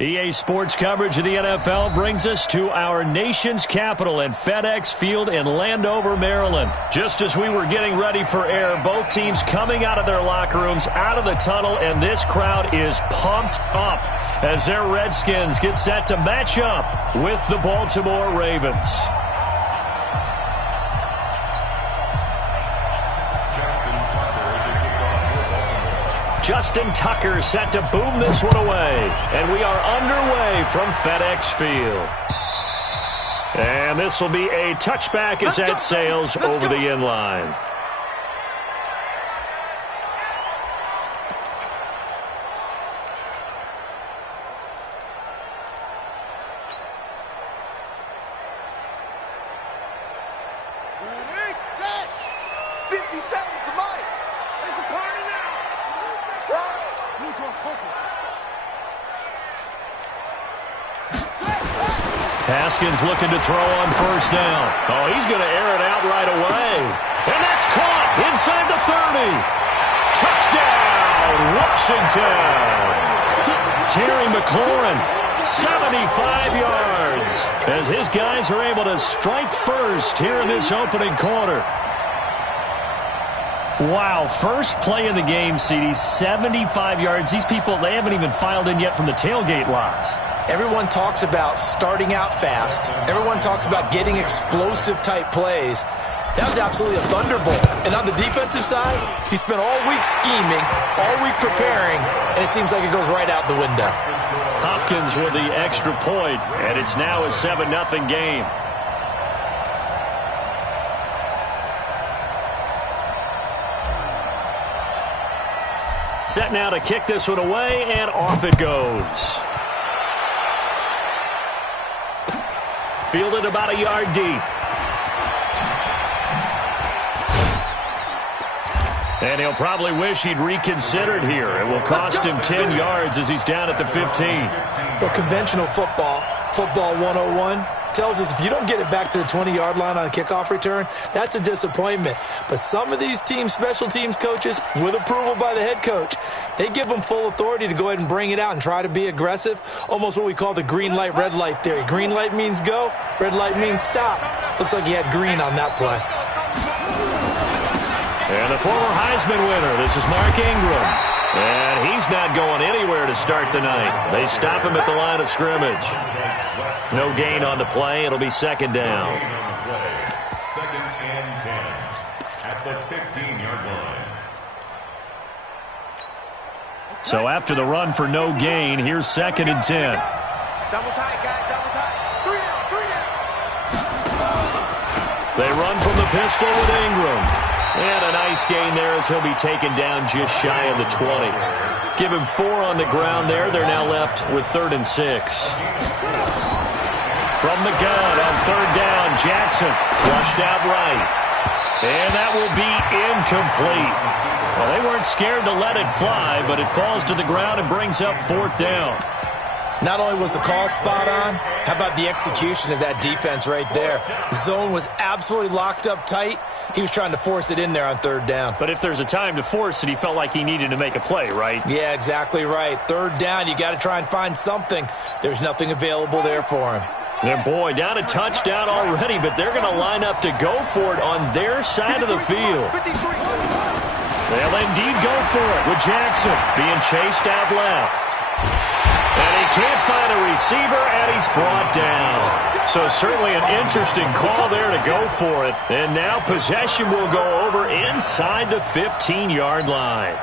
EA Sports coverage of the NFL brings us to our nation's capital in FedEx Field in Landover, Maryland. Just as we were getting ready for air, both teams coming out of their locker rooms, out of the tunnel, and this crowd is pumped up as their Redskins get set to match up with the Baltimore Ravens. Justin Tucker set to boom this one away. And we are underway from FedEx Field. And this will be a touchback as that sails over the end line. Haskins looking to throw on first down. Oh, he's going to air it out right away. And that's caught inside the 30. Touchdown, Washington. Terry McLaurin, 75 yards, as his guys are able to strike first here in this opening quarter. Wow, first play of the game, CD, 75 yards. These people, they haven't even filed in yet from the tailgate lots. Everyone talks about starting out fast. Everyone talks about getting explosive-type plays. That was absolutely a thunderbolt. And on the defensive side, he spent all week scheming, all week preparing, and it seems like it goes right out the window. Hopkins with the extra point, and it's now a 7-0 game. Set now to kick this one away, and off it goes. Fielded about a yard deep. And he'll probably wish he'd reconsidered here. It will cost him 10 yards as he's down at the 15. Well, conventional football 101, tells us if you don't get it back to the 20-yard line on a kickoff return, that's a disappointment. But some of these team special teams coaches, with approval by the head coach, they give them full authority to go ahead and bring it out and try to be aggressive, almost what we call the green light, red light theory. Green light means go, red light means stop. Looks like he had green on that play. And the former Heisman winner, this is Mark Ingram. And he's not going anywhere to start the night. They stop him at the line of scrimmage. No gain on the play. It'll be second down. Second and 10 at the 15-yard line. So after the run for no gain, here's second and 10. Double tight, guys. Double tight. 3 down. They run from the pistol with Ingram. And a nice gain there as he'll be taken down just shy of the 20. Give him 4 on the ground there. They're now left with 3rd and 6. From the gun on 3rd down, Jackson flushed out right. And that will be incomplete. Well, they weren't scared to let it fly, but it falls to the ground and brings up 4th down. Not only was the call spot on, how about the execution of that defense right there? The zone was absolutely locked up tight. He was trying to force it in there on 3rd down. But if there's a time to force it, he felt like he needed to make a play, right? Yeah, exactly right. 3rd down, you got to try and find something. There's nothing available there for him. And boy, down a touchdown already, but they're going to line up to go for it on their side of the field. They'll indeed go for it with Jackson being chased out left. And he can't find a receiver, and he's brought down. So certainly an interesting call there to go for it. And now possession will go over inside the 15-yard line.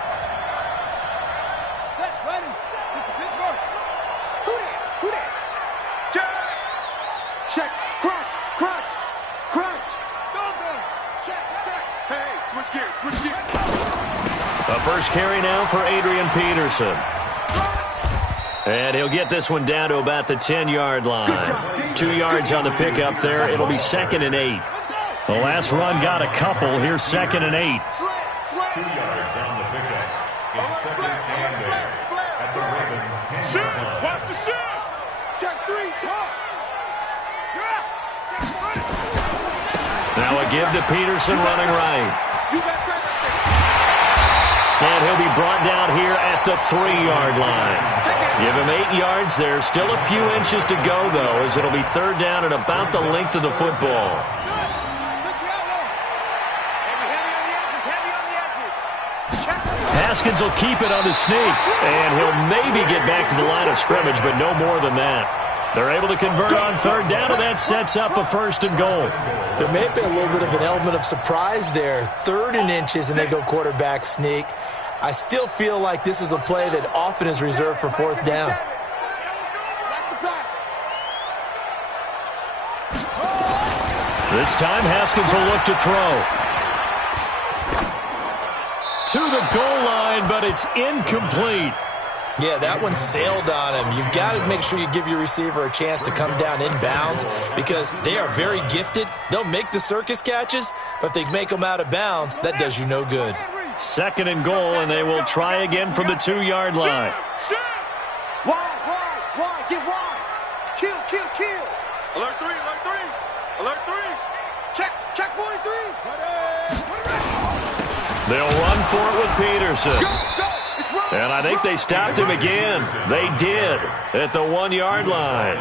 Set, ready. Pittsburgh. Who that? Check. Crunch. Check. Hey, switch gears. A first carry now for Adrian Peterson. And he'll get this one down to about the 10-yard line. 2 yards on the pickup there. It'll be 2nd and 8. The last run got a couple. Here's 2nd and 8. 2 yards on the pickup. It's 2nd and 8 at the Ravens' 10-yard line. Watch the shoot. Check 3, talk. Now a give to Peterson running right. And he'll be brought down here at the 3-yard line. Give him 8 yards. There's still a few inches to go, though, as it'll be 3rd down at about the length of the football. Haskins will keep it on the sneak, and he'll maybe get back to the line of scrimmage, but no more than that. They're able to convert on 3rd down, and that sets up a 1st and goal. There may have been a little bit of an element of surprise there. 3rd and inches, and they go quarterback sneak. I still feel like this is a play that often is reserved for 4th down. This time, Haskins will look to throw. To the goal line, but it's incomplete. Yeah, that one sailed on him. You've got to make sure you give your receiver a chance to come down inbounds because they are very gifted. They'll make the circus catches, but they make them out of bounds. That does you no good. 2nd and goal, and they will try again from the 2-yard line. Wide, get wide. Kill. Alert 3. Check 43. They'll run for it with Peterson. And I think they stopped him again. They did at the 1-yard line.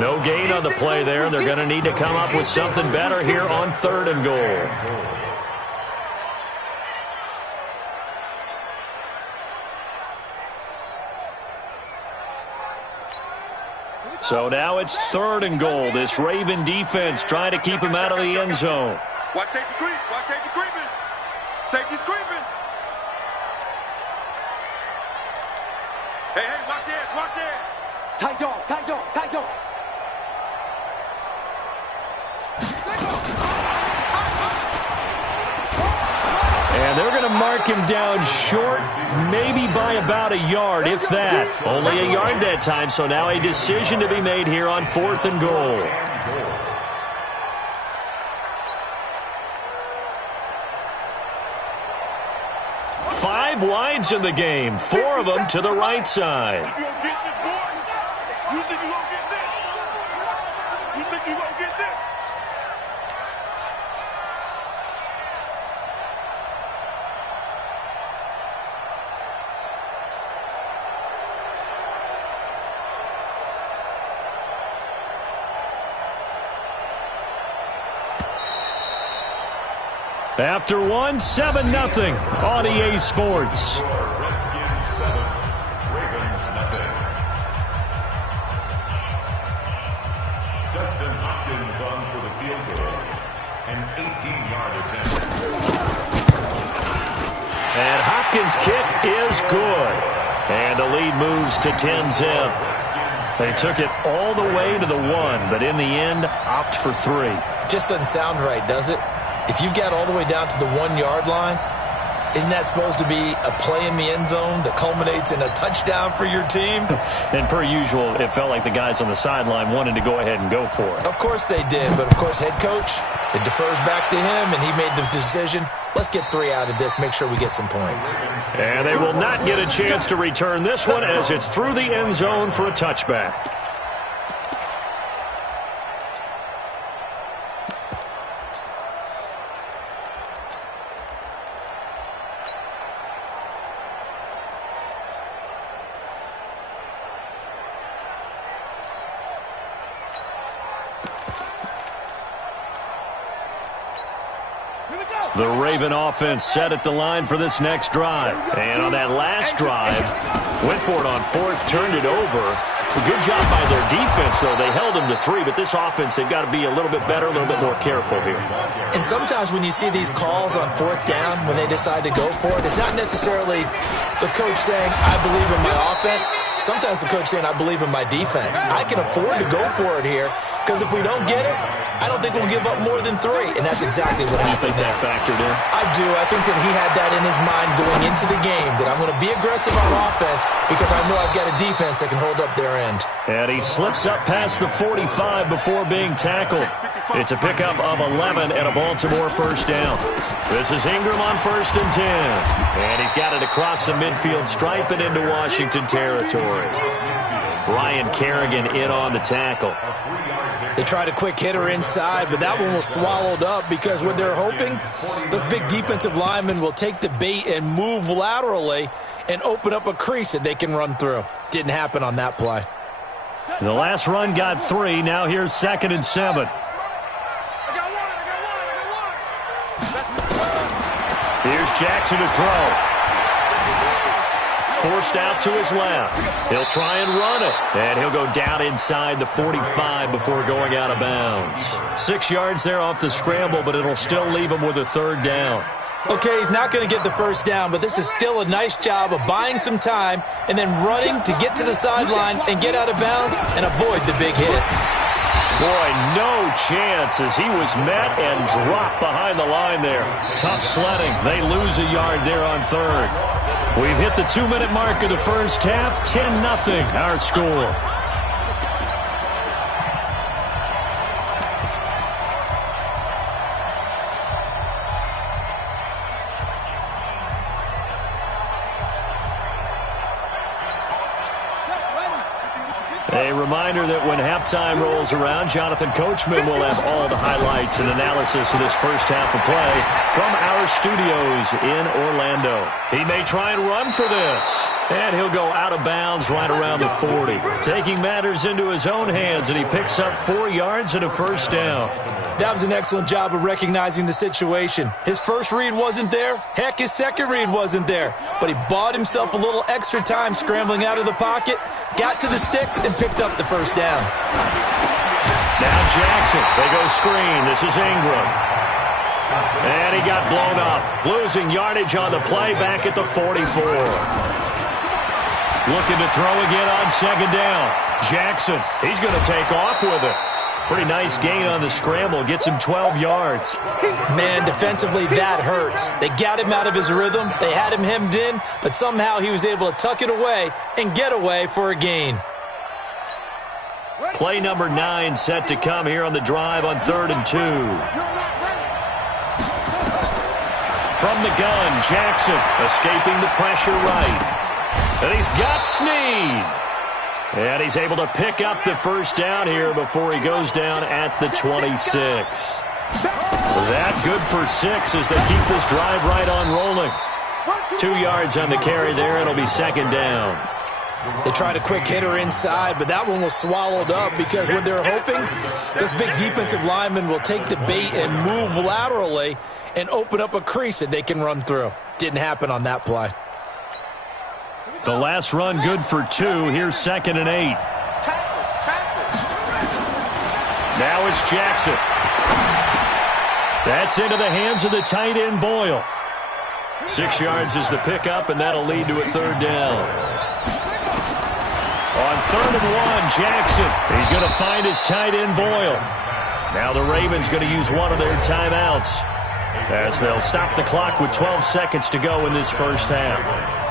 No gain on the play there. They're going to need to come up with something better here on 3rd and goal. So now it's 3rd and goal. This Raven defense trying to keep him out of the end zone. Watch safety creep. Safety's creeping. Hey, watch this. Tight dog. And they're going to mark him down short, maybe by about a yard, if that. Only a yard that time, so now a decision to be made here on 4th and goal. Five wides in the game, 4 of them to the right side. You think you gonna get this? You think you gonna get this? After 1, 7-0 on EA Sports. Redskins 7, Ravens nothing. Dustin Hopkins on for the field goal. An 18-yard attempt. And Hopkins' kick is good. And the lead moves to 10-zip. They took it all the way to the 1, but in the end, opt for 3. Just doesn't sound right, does it? If you get all the way down to the 1-yard line, isn't that supposed to be a play in the end zone that culminates in a touchdown for your team? And per usual, it felt like the guys on the sideline wanted to go ahead and go for it. Of course they did, but of course head coach, it defers back to him, and he made the decision. Let's get 3 out of this, make sure we get some points. And they will not get a chance to return this one as it's through the end zone for a touchback. The Raven offense set at the line for this next drive. And on that last drive, went for it on 4th, turned it over. A good job by their defense, though. They held them to 3, but this offense, they've got to be a little bit better, a little bit more careful here. And sometimes when you see these calls on 4th down, when they decide to go for it, it's not necessarily the coach saying, I believe in my offense. Sometimes the coach saying, I believe in my defense. I can afford to go for it here, because if we don't get it, I don't think we'll give up more than 3. And that's exactly what happened. You think that factored in? I do. I think that he had that in his mind going into the game, that I'm going to be aggressive on offense because I know I've got a defense that can hold up their end. And he slips up past the 45 before being tackled. It's a pickup of 11 and a Baltimore 1st down. This is Ingram on 1st and 10. And he's got it across the midfield stripe and into Washington territory. Ryan Kerrigan in on the tackle. They tried a quick hitter inside, but that one was swallowed up because what they're hoping, those big defensive linemen will take the bait and move laterally and open up a crease that they can run through. Didn't happen on that play. The last run got 3. Now here's 2nd and 7. Here's Jackson to throw. Forced out to his left. He'll try and run it. And he'll go down inside the 45 before going out of bounds. 6 yards there off the scramble, but it'll still leave him with a 3rd down. Okay, he's not going to get the 1st down, but this is still a nice job of buying some time and then running to get to the sideline and get out of bounds and avoid the big hit. Boy, no chance as he was met and dropped behind the line there. Tough sledding. They lose a yard there on 3rd. We've hit the 2-minute mark of the first half. 10-0 our score. A reminder that when halftime rolls around, Jonathan Coachman will have all the highlights and analysis of this first half of play from our studios in Orlando. He may try and run for this. And he'll go out of bounds right around the 40. Taking matters into his own hands, and he picks up 4 yards and a 1st down. That was an excellent job of recognizing the situation. His first read wasn't there. Heck, his second read wasn't there. But he bought himself a little extra time scrambling out of the pocket, got to the sticks, and picked up the 1st down. Now Jackson. They go screen. This is Ingram. And he got blown up. Losing yardage on the play back at the 44. Looking to throw again on 2nd down. Jackson, he's going to take off with it. Pretty nice gain on the scramble. Gets him 12 yards. Man, defensively, that hurts. They got him out of his rhythm. They had him hemmed in, but somehow he was able to tuck it away and get away for a gain. Play number 9 set to come here on the drive on 3rd and 2. From the gun, Jackson escaping the pressure right. And he's got Snead. And he's able to pick up the 1st down here before he goes down at the 26. That good for 6 as they keep this drive right on rolling. 2 yards on the carry there. It'll be 2nd down. They tried a quick hitter inside, but that one was swallowed up because what they're hoping, this big defensive lineman will take the bait and move laterally and open up a crease that they can run through. Didn't happen on that play. The last run good for 2. Here's 2nd and 8. Now it's Jackson. That's into the hands of the tight end Boyle. 6 yards is the pickup, and that'll lead to a 3rd down. On 3rd and 1, Jackson. He's going to find his tight end Boyle. Now the Ravens going to use one of their timeouts as they'll stop the clock with 12 seconds to go in this first half.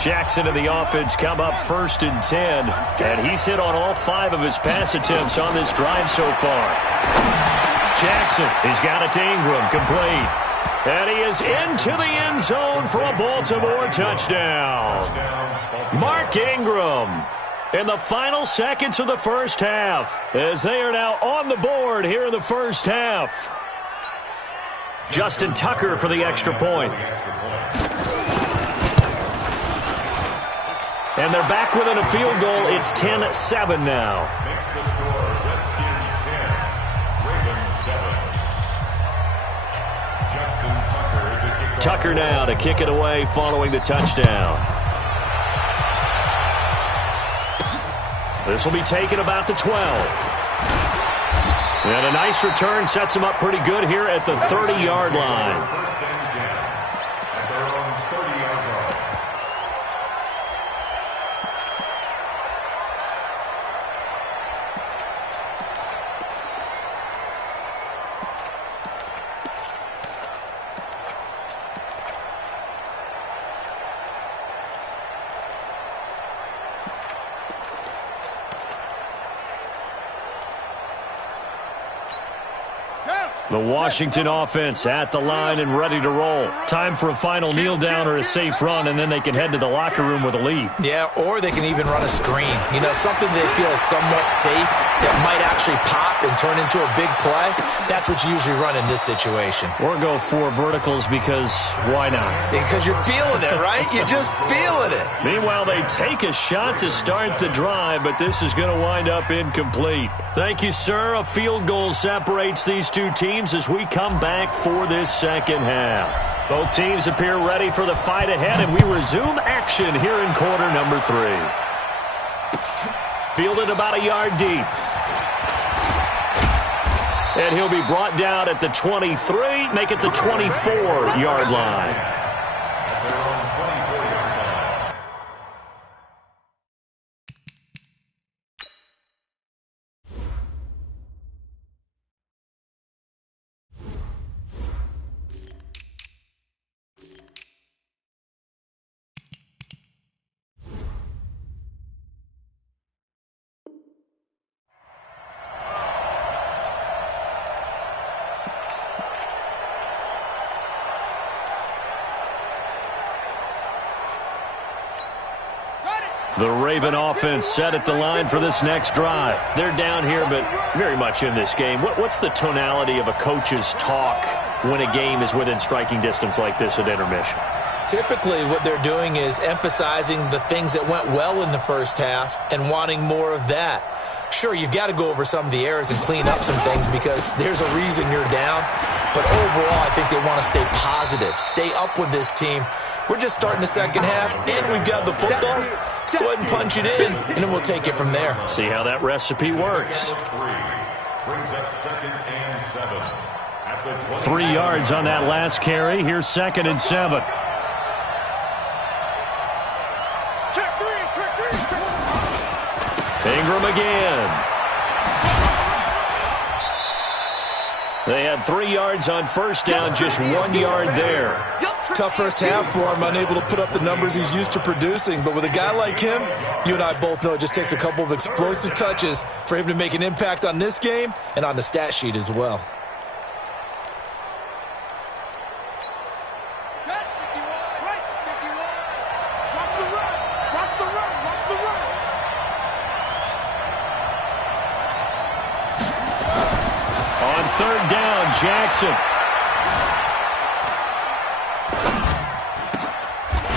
Jackson and the offense come up 1st and 10, and he's hit on all 5 of his pass attempts on this drive so far. Jackson, he's got it to Ingram, complete. And he is into the end zone for a Baltimore touchdown. Mark Ingram in the final seconds of the first half, as they are now on the board here in the first half. Justin Tucker for the extra point. And they're back within a field goal. It's 10-7 now. Makes the score Redskins 10, Ravens 7. Justin Tucker to kick off. Tucker now to kick it away following the touchdown. This will be taken about the 12. And a nice return sets him up pretty good here at the 30-yard line. First and 10 at their own 30-yard line. The Washington offense at the line and ready to roll. Time for a final kneel down or a safe run, and then they can head to the locker room with a lead. Yeah, or they can even run a screen. You know, something they feel is somewhat safe that might actually pop and turn into a big play. That's what you usually run in this situation. Or go 4 verticals because why not? Because you're feeling it, right? You're just feeling it. Meanwhile, they take a shot to start the drive, but this is going to wind up incomplete. Thank you, sir. A field goal separates these two teams as we come back for this second half. Both teams appear ready for the fight ahead, and we resume action here in quarter number 3. Fielded about a yard deep. And he'll be brought down at the 23, make it the 24-yard line. The Raven offense set at the line for this next drive. They're down here, but very much in this game. What's the tonality of a coach's talk when a game is within striking distance like this at intermission? Typically, what they're doing is emphasizing the things that went well in the first half and wanting more of that. Sure, you've got to go over some of the errors and clean up some things because there's a reason you're down. But overall, I think they want to stay positive, stay up with this team. We're just starting the second half, and we've got the football. Let's go ahead and punch it in, and then we'll take it from there. See how that recipe works. Brings up 2nd and 7. At the 3 yards on that last carry. Here's 2nd and 7. Check 3, check 3, check 3. Ingram again. They had 3 yards on first down, just 1 yard there. Tough first half for him, unable to put up the numbers he's used to producing. But with a guy like him, you and I both know it just takes a couple of explosive touches for him to make an impact on this game and on the stat sheet as well. On 3rd down, Jackson.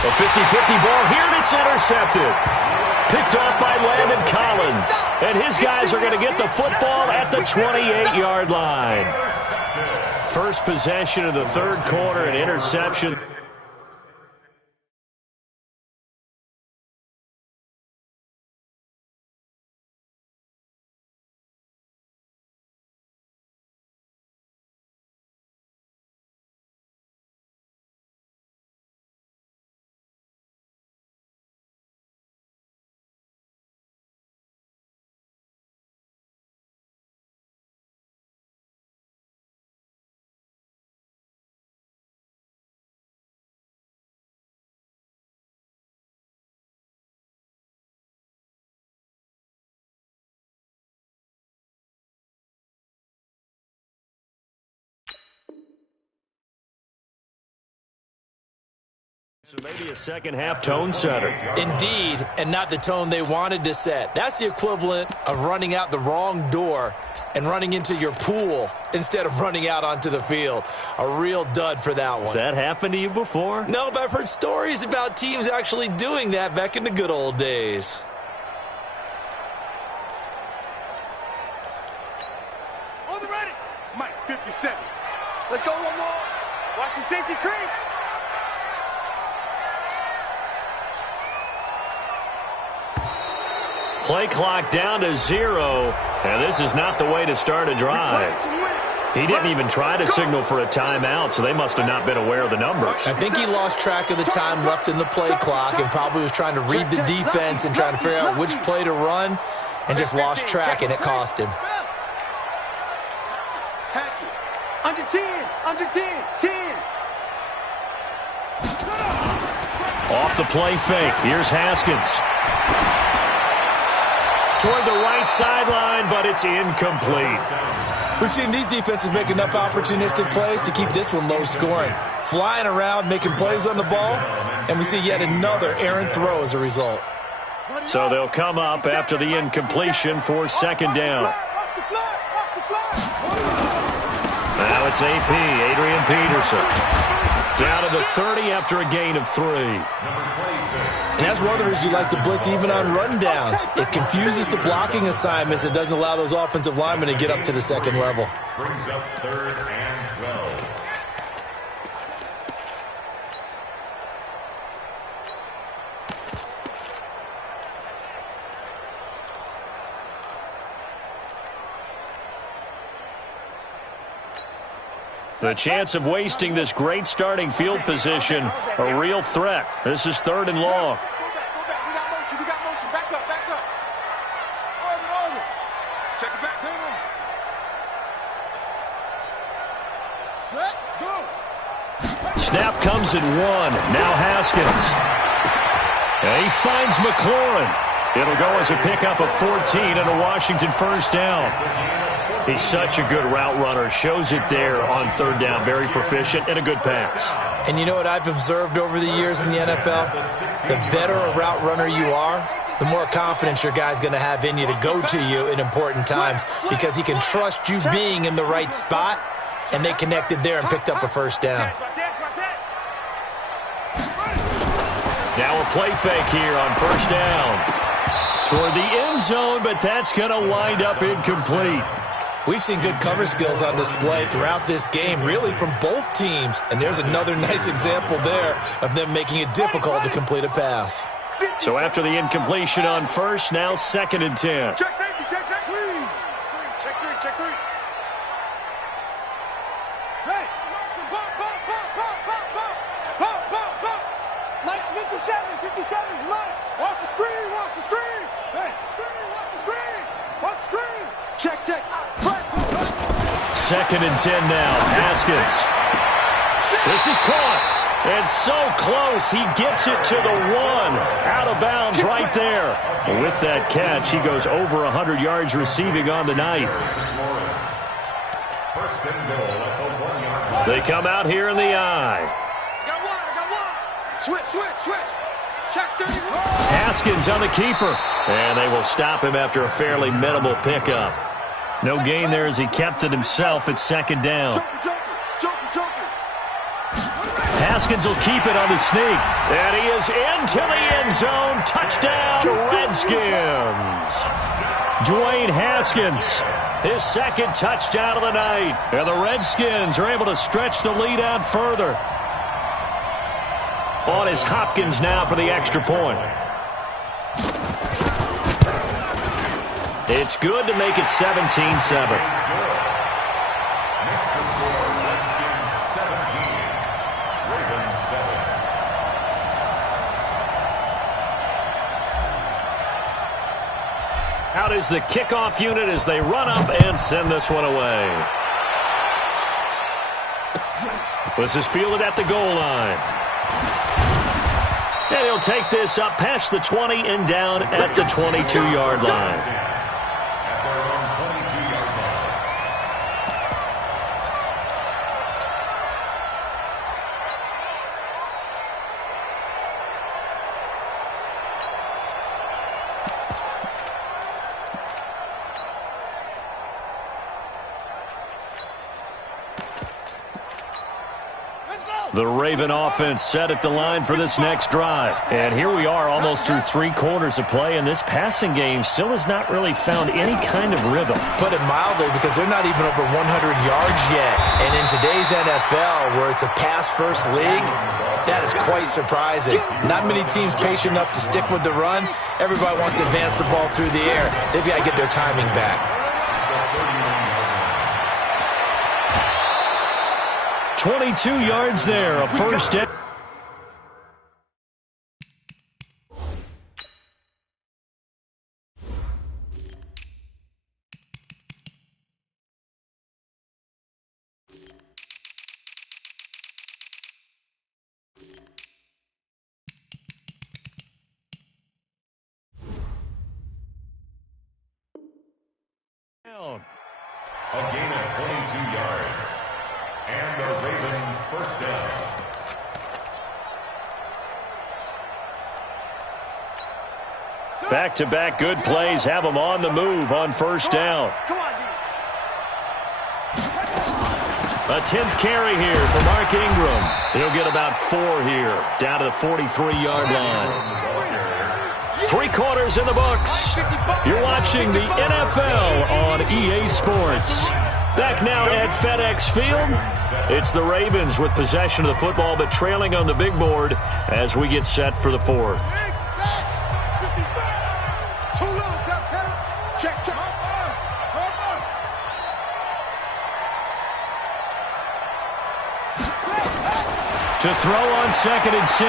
A 50-50 ball here, and it's intercepted. Picked off by Landon Collins. And his guys are going to get the football at the 28-yard line. First possession of the 3rd quarter, an interception. So maybe a second half tone setter. Indeed, and not the tone they wanted to set. That's the equivalent of running out the wrong door and running into your pool instead of running out onto the field. A real dud for that one. Has that happened to you before? No, but I've heard stories about teams actually doing that back in the good old days. On the ready. Mike, 57. Let's go one more. Watch the safety creep. Play clock down to 0, and this is not the way to start a drive. He didn't even try to signal for a timeout, so they must have not been aware of the numbers. I think he lost track of the time left in the play clock and probably was trying to read the defense and trying to figure out which play to run and just lost track, and it cost him. Under 10, under 10, 10. Off the play fake. Here's Haskins. Toward the right sideline, but it's incomplete. We've seen these defenses make enough opportunistic plays to keep this one low scoring. Flying around, making plays on the ball, and we see yet another errant throw as a result. So they'll come up after the incompletion for second down. Now it's AP, Adrian Peterson. Down to the 30 after a gain of 3. And that's one of the reasons you like to blitz even on rundowns. It confuses the blocking assignments. It doesn't allow those offensive linemen to get up to the second level. Brings up 3rd and 12. The chance of wasting this great starting field position, a real threat. This is 3rd and long. We got motion. Back up. Over. Check it back. Set, go. Snap comes in 1. Now Haskins. And he finds McLaurin. It'll go as a pickup of 14 and a Washington first down. He's such a good route runner. Shows it there on 3rd down. Very proficient and a good pass. And you know what I've observed over the years in the NFL? The better a route runner you are, the more confidence your guy's going to have in you to go to you in important times because he can trust you being in the right spot, and they connected there and picked up a first down. Now a play fake here on first down. Toward the end zone, but that's going to wind up incomplete. We've seen good cover skills on display throughout this game, really from both teams. And there's another nice example there of them making it difficult to complete a pass. So after the incompletion on first, now 2nd and 10. Check safety. Check 3. Hey, bump. Nice 57's mine. Watch the screen. Hey, watch the screen. Check. 2nd and 10 now. Haskins. This is caught. And so close. He gets it to the 1. Out of bounds right there. With that catch, he goes over 100 yards receiving on the night. First and goal at the 1-yard line. They come out here in the I. I got one. Switch. Check 31. Haskins on the keeper. And they will stop him after a fairly minimal pickup. No gain there as he kept it himself at 2nd down. Joker. Haskins will keep it on the sneak. And he is into the end zone. Touchdown, Redskins. Dwayne Haskins, his 2nd touchdown of the night. And the Redskins are able to stretch the lead out further. On is Hopkins now for the extra point. It's good to make it 17-7. Next to score, Redskins 17, Ravens 7. Out is the kickoff unit as they run up and send this one away. This is fielded at the goal line. And he'll take this up past the 20 and down at the 22-yard line. At their own 22-yard line. The Raven offense set at the line for this next drive. And here we are almost through 3 quarters of play, and this passing game still has not really found any kind of rhythm. Put it mildly, because they're not even over 100 yards yet. And in today's NFL, where it's a pass-first league, that is quite surprising. Not many teams patient enough to stick with the run. Everybody wants to advance the ball through the air. They've got to get their timing back. 22 yards there, a first down. A gain of down. Back-to-back good plays have them on the move on first down. A 10th carry here for Mark Ingram. He'll get about 4 here, down to the 43-yard line. 3 quarters in the books. You're watching the NFL on EA Sports. Back now at FedEx Field. It's the Ravens with possession of the football, but trailing on the big board as we get set for the 4th. To throw on 2nd and 6.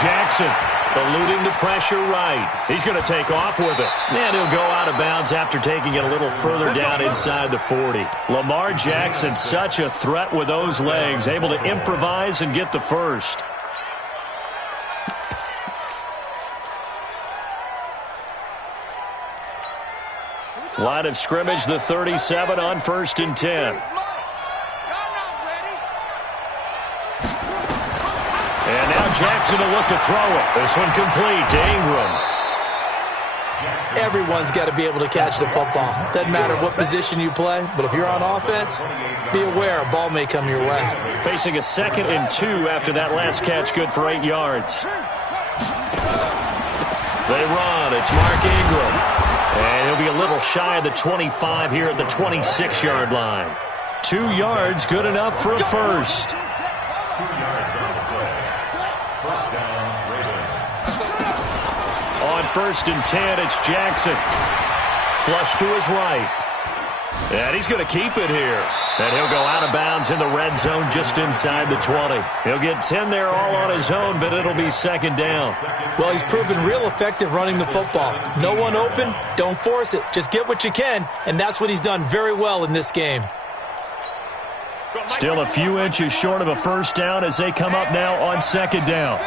Jackson eluding the pressure right. He's going to take off with it. And he'll go out of bounds after taking it a little further down inside the 40. Lamar Jackson, such a threat with those legs, able to improvise and get the first. Line of scrimmage, the 37 on 1st and 10. And now Jackson will look to throw it. This one complete to Ingram. Everyone's got to be able to catch the football. Doesn't matter what position you play, but if you're on offense, be aware a ball may come your way. Facing a 2nd and 2 after that last catch, good for 8 yards. They run. It's Mark Ingram. And he'll be a little shy of the 25 here at the 26-yard line. 2 yards, good enough for a first. 2 yards on the play. First down, Ravens. On 1st and 10, it's Jackson. Flush to his right. And he's going to keep it here. And he'll go out of bounds in the red zone just inside the 20. He'll get 10 there all on his own, but it'll be 2nd down. Well, he's proven real effective running the football. No one open, don't force it. Just get what you can, and that's what he's done very well in this game. Still a few inches short of a first down as they come up now on 2nd down.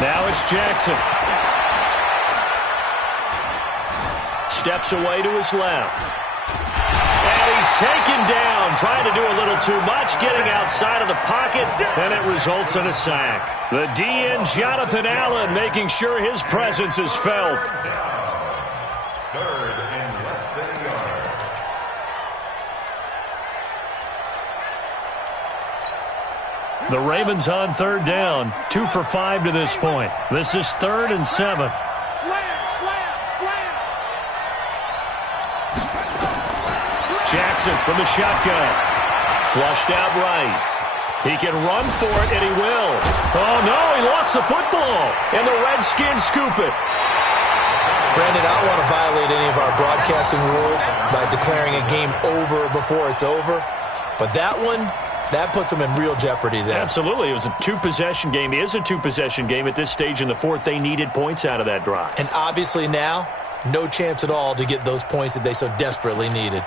Now it's Jackson. Steps away to his left. And he's taken down, trying to do a little too much, getting outside of the pocket, and it results in a sack. The DN, Jonathan Allen, making sure his presence is felt. 3rd and less than a yard. The Ravens on 3rd down, 2 for 5 to this point. This is 3rd and 7. Jackson from the shotgun. Flushed out right. He can run for it, and he will. Oh, no, he lost the football. And the Redskins scoop it. Brandon, I don't want to violate any of our broadcasting rules by declaring a game over before it's over. But that one, that puts them in real jeopardy there. Absolutely. It was a 2-possession game. It is a 2-possession game at this stage in the 4th. They needed points out of that drive. And obviously now, no chance at all to get those points that they so desperately needed.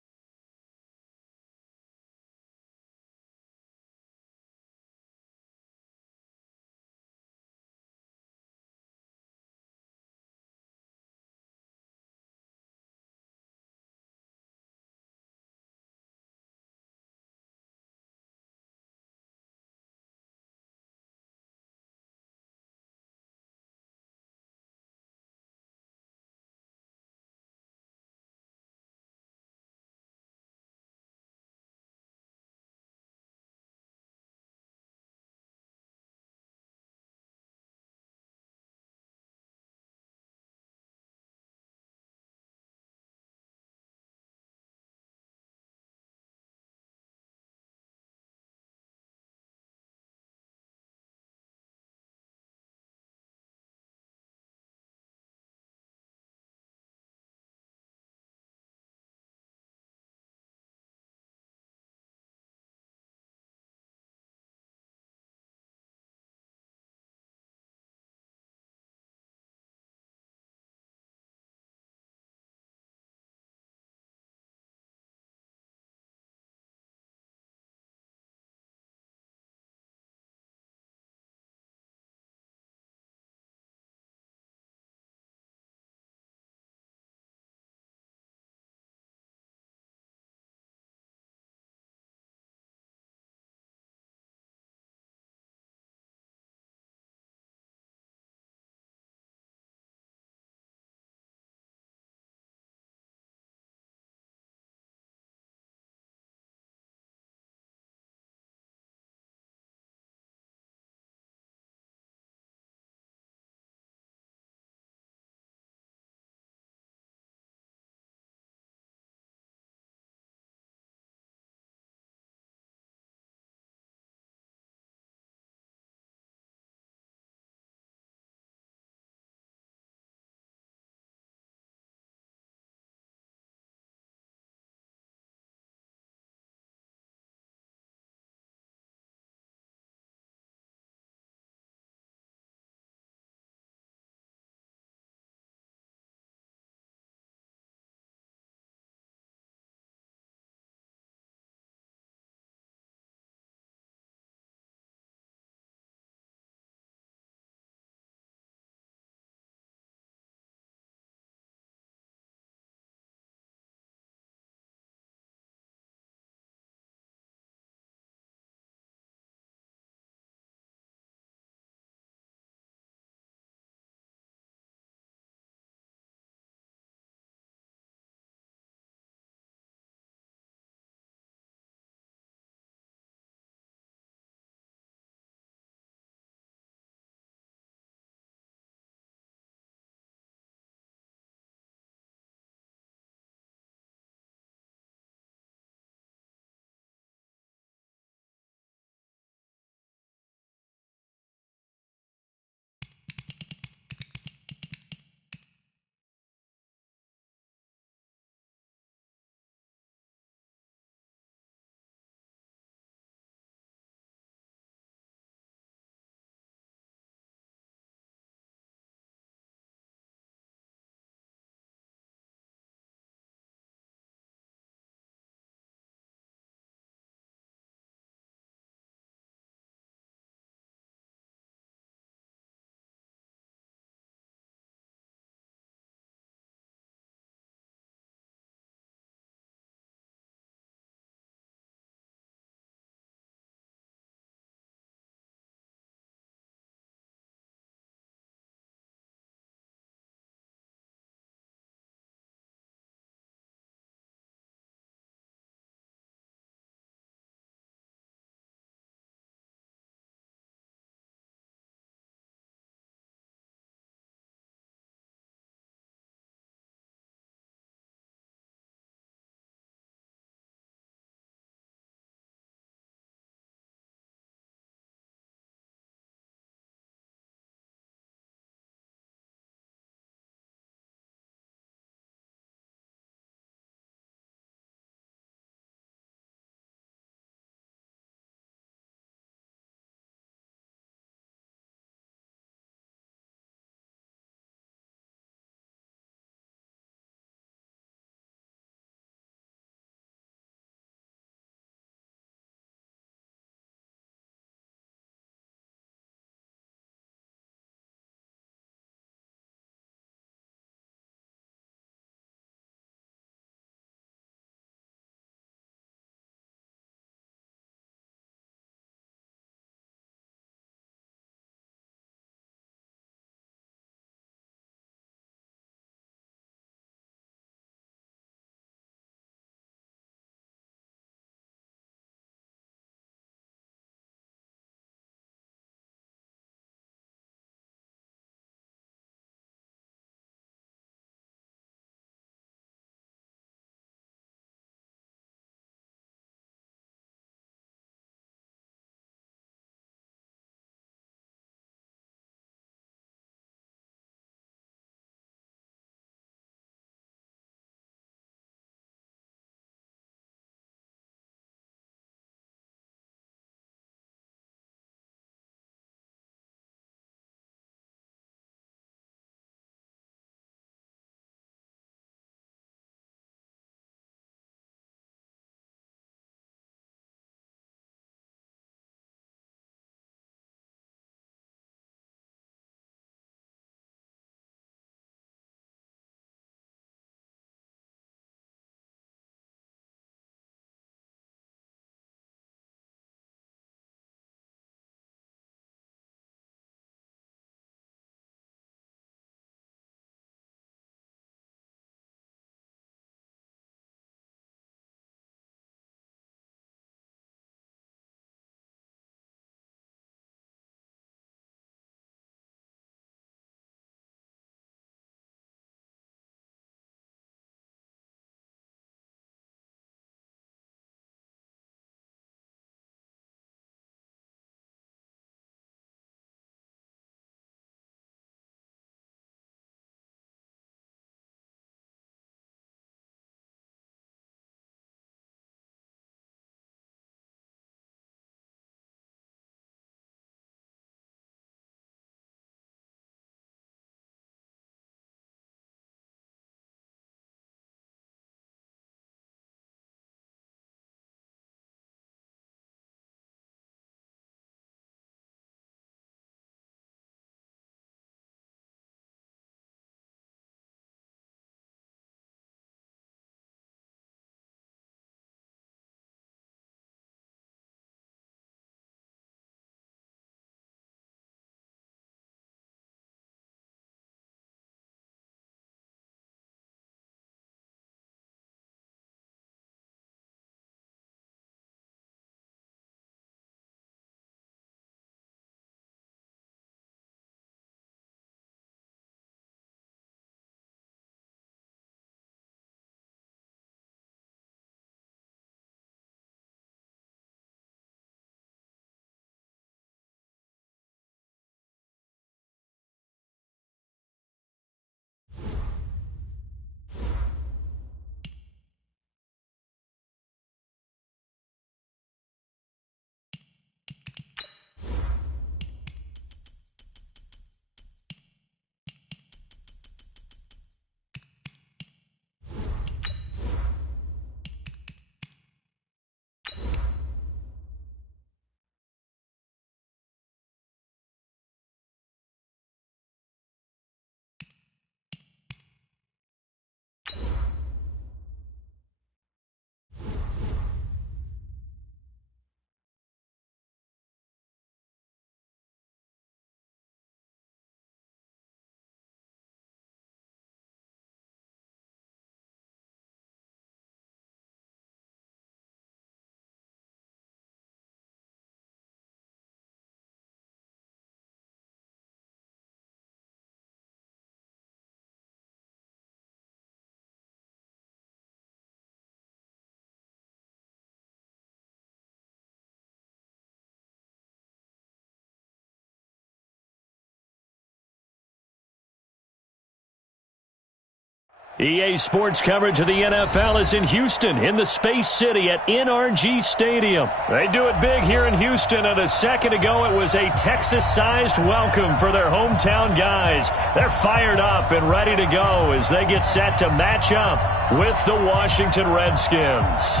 EA Sports coverage of the NFL is in Houston, in the Space City at NRG Stadium. They do it big here in Houston, and a second ago it was a Texas-sized welcome for their hometown guys. They're fired up and ready to go as they get set to match up with the Washington Redskins.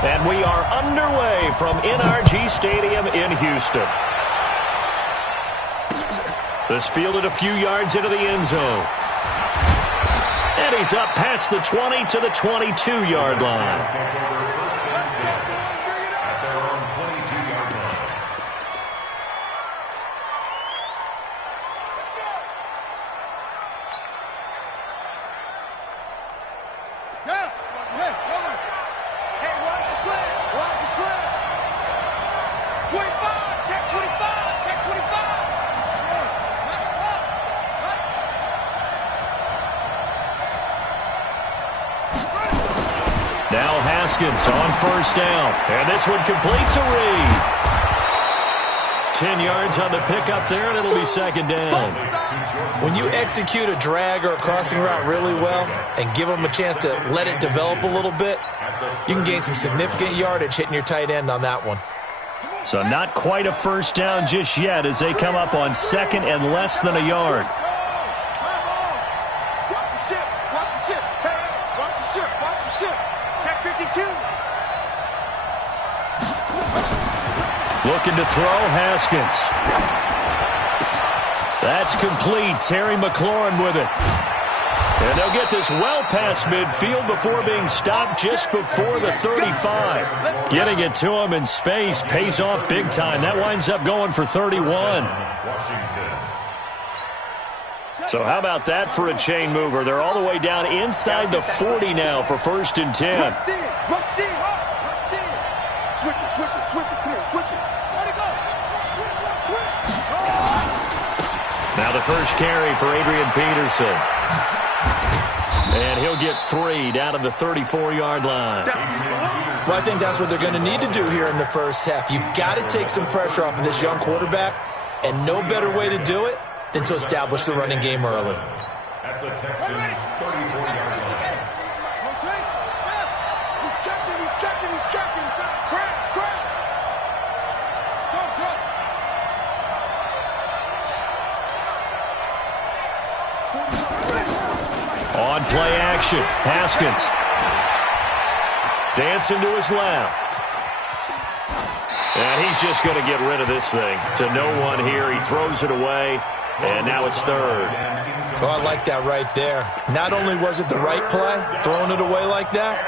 And we are underway from NRG Stadium in Houston. This fielded a few yards into the end zone. And he's up past the 20 to the 22-yard line. Now Haskins on first down. And this one complete to Reed. 10 yards on the pickup there, and it'll be second down. When you execute a drag or a crossing route really well and give them a chance to let it develop a little bit, you can gain some significant yardage hitting your tight end on that one. So not quite a first down just yet as they come up on second and less than a yard. Looking to throw, Haskins. That's complete. Terry McLaurin with it. And they'll get this well past midfield before being stopped just before the 35. Getting it to him in space pays off big time. That winds up going for 31. So how about that for a chain mover? They're all the way down inside the 40 now for 1st and 10. Switch it, come here, switch it. Let it go. Now the first carry for Adrian Peterson. And he'll get 3 down to the 34-yard line. Well, I think that's what they're going to need to do here in the first half. You've got to take some pressure off of this young quarterback, and no better way to do it than to establish the running game early. At the Texans' 34-yard line. He's checking. Crash. On play action, Haskins. Dancing to his left. And he's just going to get rid of this thing. To no one here. He throws it away. And now it's third. Oh, I like that right there. Not only was it the right play, throwing it away like that,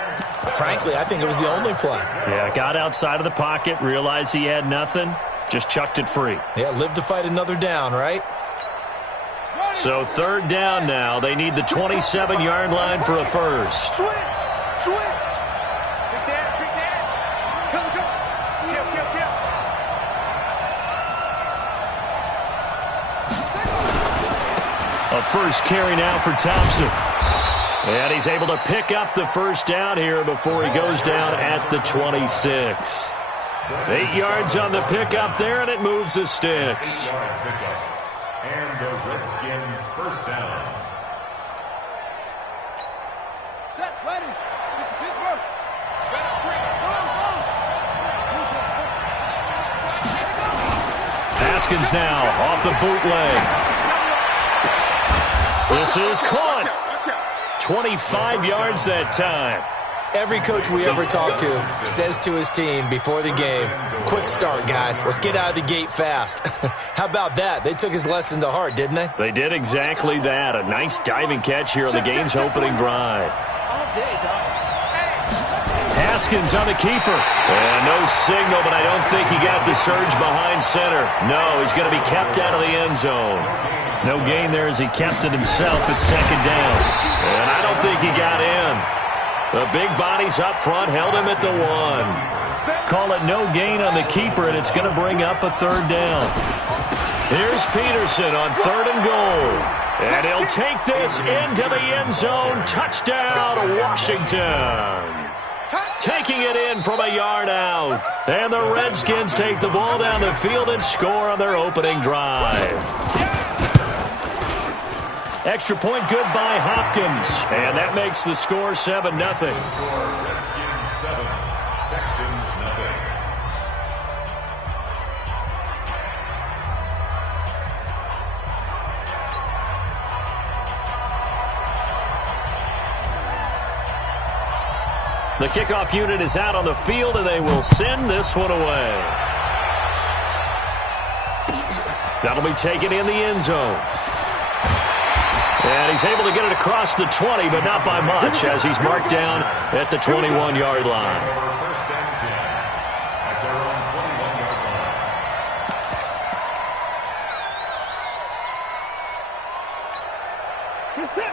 frankly, I think it was the only play. Yeah, got outside of the pocket, realized he had nothing, just chucked it free. Yeah, live to fight another down, right? So third down now. They need the 27-yard line for a first. Switch. Big dash. Kill. A first carry now for Thompson. And he's able to pick up the first down here before he goes down at the 26. 8 yards on the pickup there, and it moves the sticks. And the Redskin first down. Set, ready. Pittsburgh. Haskins now off the bootleg. This is caught. 25 yards that time. Every coach we ever talk to says to his team before the game, quick start, guys. Let's get out of the gate fast. How about that? They took his lesson to heart, didn't they? They did exactly that. A nice diving catch here on the game's opening drive. Haskins on the keeper. And no signal, but I don't think he got the surge behind center. No, he's going to be kept out of the end zone. No gain there as he kept it himself at second down. And I don't think he got in. The big bodies up front held him at the 1. Call it no gain on the keeper, and it's going to bring up a third down. Here's Peterson on 3rd and goal. And he'll take this into the end zone. Touchdown, Washington. Taking it in from a yard out. And the Redskins take the ball down the field and score on their opening drive. Extra point good by Hopkins. And that makes the score 7-0. Redskins 7, Texans 0. The kickoff unit is out on the field, and they will send this one away. That'll be taken in the end zone. And he's able to get it across the 20, but not by much, as he's marked down at the 21-yard line. First and 10 at their own 21-yard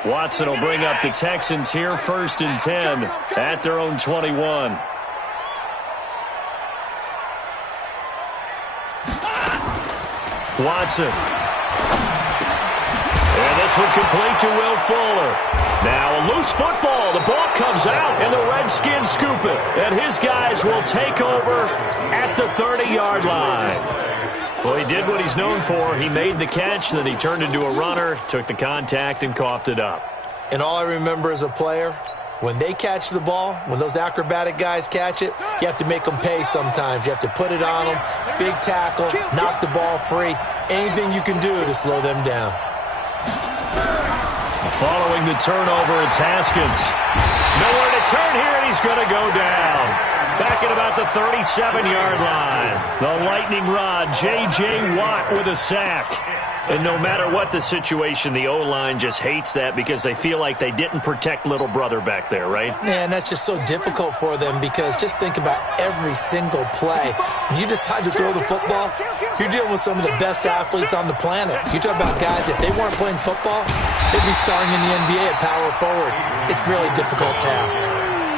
line. Watson will bring up the Texans here, 1st and 10 at their own 21. Watson. And this one complete to Will Fuller. Now a loose football. The ball comes out, and the Redskins scoop it. And his guys will take over at the 30-yard line. Well, he did what he's known for. He made the catch, then he turned into a runner, took the contact, and coughed it up. And all I remember as a player, when they catch the ball, when those acrobatic guys catch it, you have to make them pay sometimes. You have to put it on them, big tackle, knock the ball free, anything you can do to slow them down. Following the turnover, it's Haskins. Nowhere to turn here, and he's going to go down. Back at about the 37-yard line. The lightning rod, J.J. Watt with a sack. And no matter what the situation, the O-line just hates that because they feel like they didn't protect little brother back there, right? Man, that's just so difficult for them because just think about every single play. When you decide to throw the football, you're dealing with some of the best athletes on the planet. You talk about guys, if they weren't playing football, they'd be starring in the NBA at power forward. It's a really difficult task.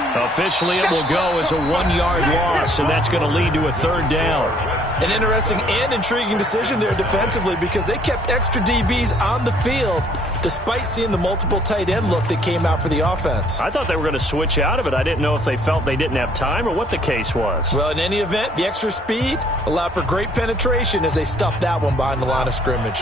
Officially, it will go as a 1-yard loss, and that's going to lead to a 3rd down. An interesting and intriguing decision there defensively because they kept extra DBs on the field despite seeing the multiple tight end look that came out for the offense. I thought they were going to switch out of it. I didn't know if they felt they didn't have time or what the case was. Well, in any event, the extra speed allowed for great penetration as they stuffed that one behind the line of scrimmage.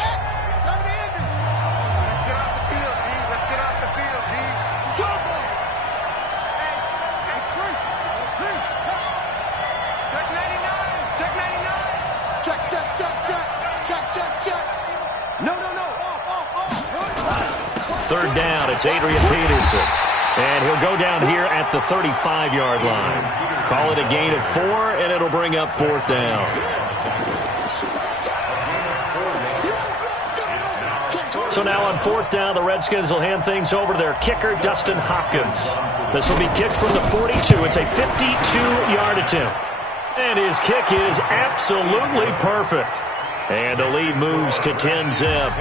Third down, it's Adrian Peterson. And he'll go down here at the 35-yard line. Call it a gain of 4, and it'll bring up 4th down. So now on 4th down, the Redskins will hand things over to their kicker, Dustin Hopkins. This will be kicked from the 42. It's a 52-yard attempt. And his kick is absolutely perfect. And the lead moves to 10-zip.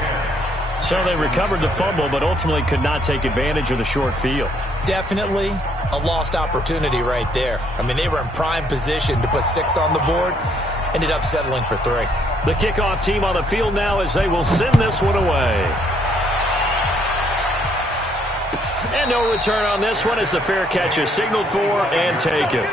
So they recovered the fumble, but ultimately could not take advantage of the short field. Definitely a lost opportunity right there. I mean, they were in prime position to put 6 on the board, ended up settling for 3. The kickoff team on the field now as they will send this one away. And no return on this one as the fair catch is signaled for and taken.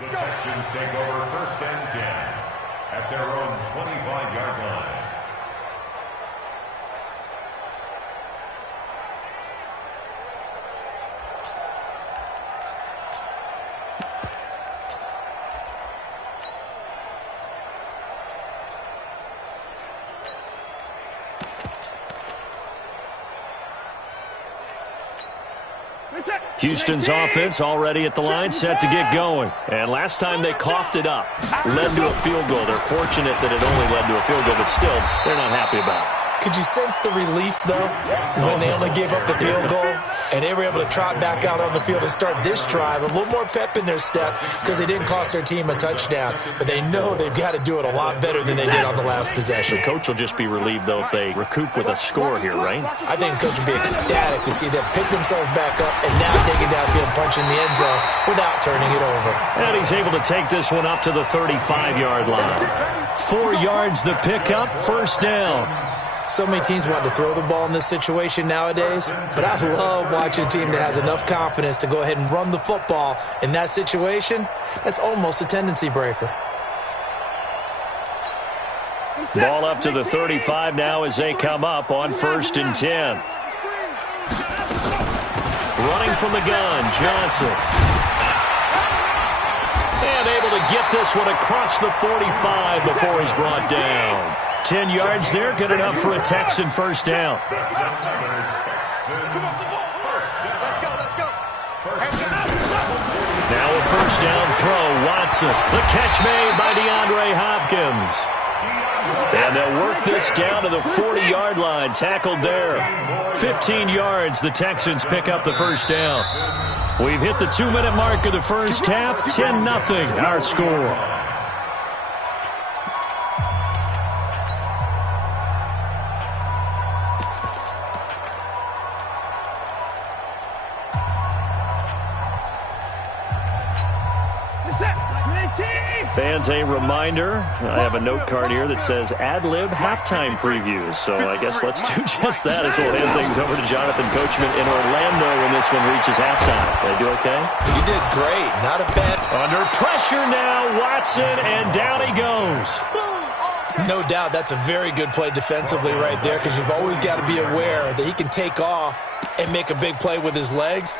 The Texans take over 1st and 10 at their own 25-yard line. Houston's offense already at the line, set to get going. And last time they coughed it up, led to a field goal. They're fortunate that it only led to a field goal, but still, they're not happy about it. Could you sense the relief, though, when they only gave up the field goal and they were able to trot back out on the field and start this drive, a little more pep in their step because they didn't cost their team a touchdown, but they know they've got to do it a lot better than they did on the last possession. The coach will just be relieved, though, if they recoup with a score here, right? I think the coach will be ecstatic to see them pick themselves back up and now take it downfield, punch in the end zone without turning it over. And he's able to take this one up to the 35-yard line. 4 yards the pickup, first down. So many teams want to throw the ball in this situation nowadays, but I love watching a team that has enough confidence to go ahead and run the football in that situation. That's almost a tendency breaker. Ball up to the 35 now as they come up on 1st and 10. Running from the gun, Johnson. And able to get this one across the 45 before he's brought down. 10 yards there, good enough for a Texan first down. Now a first down throw, Watson. The catch made by DeAndre Hopkins. And they'll work this down to the 40-yard line, tackled there. 15 yards, the Texans pick up the first down. We've hit the 2-minute mark of the first half, 10-0 our score. Fans, a reminder, I have a note card here that says ad-lib halftime previews. So I guess let's do just that as we'll hand things over to Jonathan Coachman in Orlando when this one reaches halftime. Did I do okay? You did great. Not a bad. Under pressure now, Watson, and down he goes. No doubt that's a very good play defensively right there because you've always got to be aware that he can take off and make a big play with his legs.